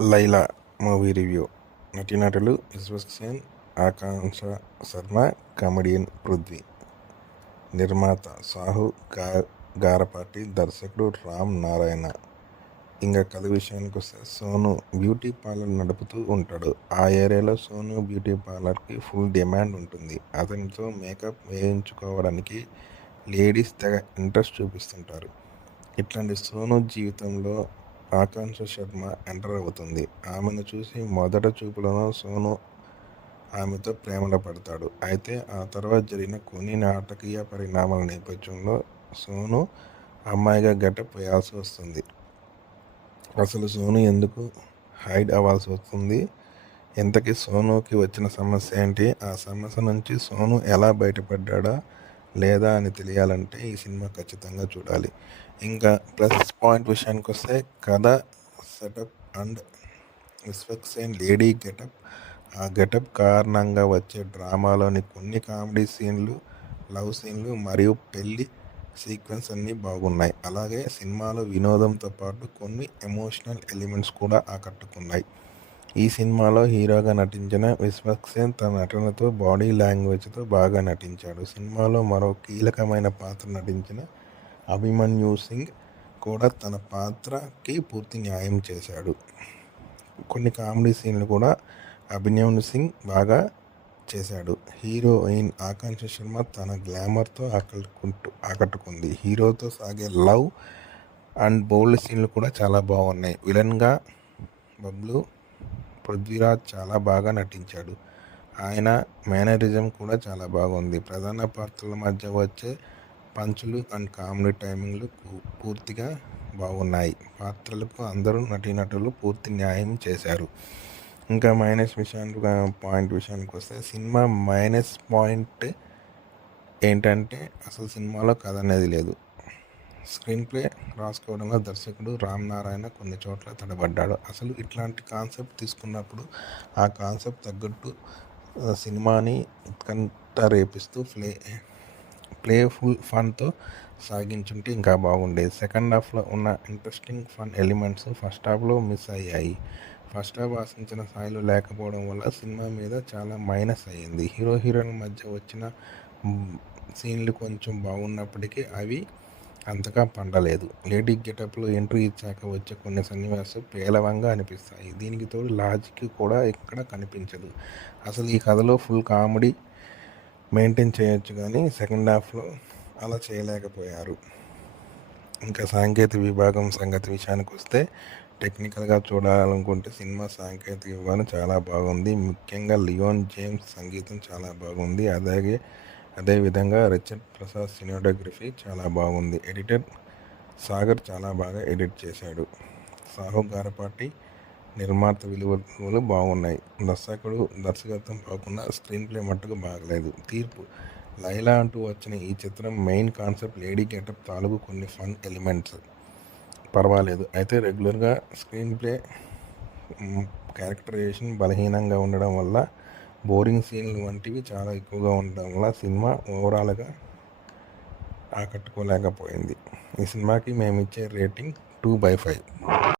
Laila movie review. నటీనటులు Vishwak Sen Akanksha Sharma comedian Prithvi. నిర్మాత సాహు గా గారపాటి దర్శకుడు రామ్ నారాయణ. ఇంకా కథ విషయానికి వస్తే సోను బ్యూటీ పార్లర్ నడుపుతూ ఉంటాడు. ఆ ఏరియాలో సోను బ్యూటీ పార్లర్కి ఫుల్ డిమాండ్ ఉంటుంది. అతనితో మేకప్ వేయించుకోవడానికి లేడీస్ తెగ ఇంట్రెస్ట్ చూపిస్తుంటారు. ఇట్లాంటి సోను జీవితంలో ఆకాంక్ష శర్మ ఎంటర్ అవుతుంది. ఆమెను చూసి మొదట చూపులను సోను ఆమెతో ప్రేమలో పడతాడు. అయితే ఆ తర్వాత జరిగిన కొన్ని నాటకీయ పరిణామాల నేపథ్యంలో సోను అమ్మాయిగా గట్ట పోయాల్సి వస్తుంది. అసలు సోను ఎందుకు హైడ్ అవ్వాల్సి వస్తుంది? ఎంతకీ సోనుకి వచ్చిన సమస్య ఏంటి? ఆ సమస్య నుంచి సోను ఎలా బయటపడ్డా లేదా అని తెలియాలంటే ఈ సినిమా ఖచ్చితంగా చూడాలి. ఇంకా ప్లస్ పాయింట్ విషయానికి వస్తే కథ setup and Vishwaksen lady getup. ఆ గెటప్ కారణంగా వచ్చే డ్రామాలోని కొన్ని కామెడీ సీన్లు లవ్ సీన్లు మరియు పెళ్ళి సీక్వెన్స్ అన్నీ బాగున్నాయి. అలాగే సినిమాలో వినోదంతో పాటు కొన్ని ఎమోషనల్ ఎలిమెంట్స్ కూడా ఆకట్టుకున్నాయి. ఈ సినిమాలో హీరోగా నటించిన విశ్వక్సేన్ తన నటనతో బాడీ లాంగ్వేజ్తో బాగా నటించాడు. సినిమాలో మరో కీలకమైన పాత్ర నటించిన అభిమన్యు సింగ్ కూడా తన పాత్రకి పూర్తి న్యాయం చేశాడు. కొన్ని కామెడీ సీన్లు కూడా అభిమన్యు సింగ్ బాగా చేశాడు. హీరోయిన్ ఆకాంక్ష శర్మ తన గ్లామర్తో ఆకట్టుకుంటూ ఆకట్టుకుంది. హీరోతో సాగే లవ్ అండ్ బోల్డ్ సీన్లు కూడా చాలా బాగున్నాయి. విలన్గా బబ్లు పృథ్వీరాజ్ చాలా బాగా నటించాడు. ఆయన మేనరిజం కూడా చాలా బాగుంది. ప్రధాన పాత్రల మధ్య వచ్చే పంచులు అండ్ కామెడీ టైమింగ్లు పూర్తిగా బాగున్నాయి. పాత్రలకు అందరూ నటీనటులు పూర్తి న్యాయం చేశారు. ఇంకా మైనస్ విషయానికి పాయింట్ విషయానికి వస్తే సినిమా మైనస్ పాయింట్ ఏంటంటే అసలు సినిమాలో కథ అనేది లేదు. స్క్రీన్ ప్లే రాసుకోవడంలో దర్శకుడు రామ్ నారాయణ కొన్ని చోట్ల తడబడ్డాడు. అసలు ఇట్లాంటి కాన్సెప్ట్ తీసుకున్నప్పుడు ఆ కాన్సెప్ట్ తగ్గట్టు సినిమాని ఉత్కంఠ రేపిస్తూ ప్లే ప్లేఫుల్ ఫన్తో సాగించుంటే ఇంకా బాగుండేది. సెకండ్ హాఫ్లో ఉన్న ఇంట్రెస్టింగ్ ఫన్ ఎలిమెంట్స్ ఫస్ట్ హాఫ్లో మిస్ అయ్యాయి. ఫస్ట్ హాఫ్ ఆశించిన స్థాయిలో లేకపోవడం వల్ల సినిమా మీద చాలా మైనస్ అయ్యింది. హీరో హీరోయిన్ మధ్య వచ్చిన సీన్లు కొంచెం బాగున్నప్పటికీ అవి అంతగా పండలేదు. లేడీ గెటప్లో ఎంట్రీ ఇచ్చాక వచ్చే కొన్ని సన్నివేశాలు పేలవంగా అనిపిస్తాయి. దీనికి తోడు లాజిక్ కూడా ఎక్కడ కనిపించదు. అసలు ఈ కథలో ఫుల్ కామెడీ మెయింటైన్ చేయొచ్చు కానీ సెకండ్ హాఫ్లో అలా చేయలేకపోయారు. ఇంకా సాంకేతిక విభాగం సంగతి విషయానికి వస్తే టెక్నికల్గా చూడాలనుకుంటే సినిమా సాంకేతిక విభాగం చాలా బాగుంది. ముఖ్యంగా లియోన్ జేమ్స్ సంగీతం చాలా బాగుంది. అలాగే అదేవిధంగా రిచర్డ్ ప్రసాద్ సినిమాటోగ్రఫీ చాలా బాగుంది. ఎడిటర్ సాగర్ చాలా బాగా ఎడిట్ చేశాడు. సాహు గారపాటి నిర్మాత విలువలు బాగున్నాయి. దర్శకుడు దర్శకత్వం కాకుండా స్క్రీన్ ప్లే మట్టుకు బాగలేదు. తీర్పు లైలా అంటూ వచ్చిన ఈ చిత్రం మెయిన్ కాన్సెప్ట్ లేడీ గెటప్ తాలూకు కొన్ని ఫన్ ఎలిమెంట్స్. పర్వాలేదు. అయితే రెగ్యులర్గా స్క్రీన్ ప్లే క్యారెక్టరైజేషన్ బలహీనంగా ఉండడం వల్ల బోరింగ్ సీన్లు వంటివి చాలా ఎక్కువగా ఉండడం వల్ల సినిమా ఓవరాల్గా ఆకట్టుకోలేకపోయింది. ఈ సినిమాకి మేము ఇచ్చే రేటింగ్ టూ బై ఫైవ్.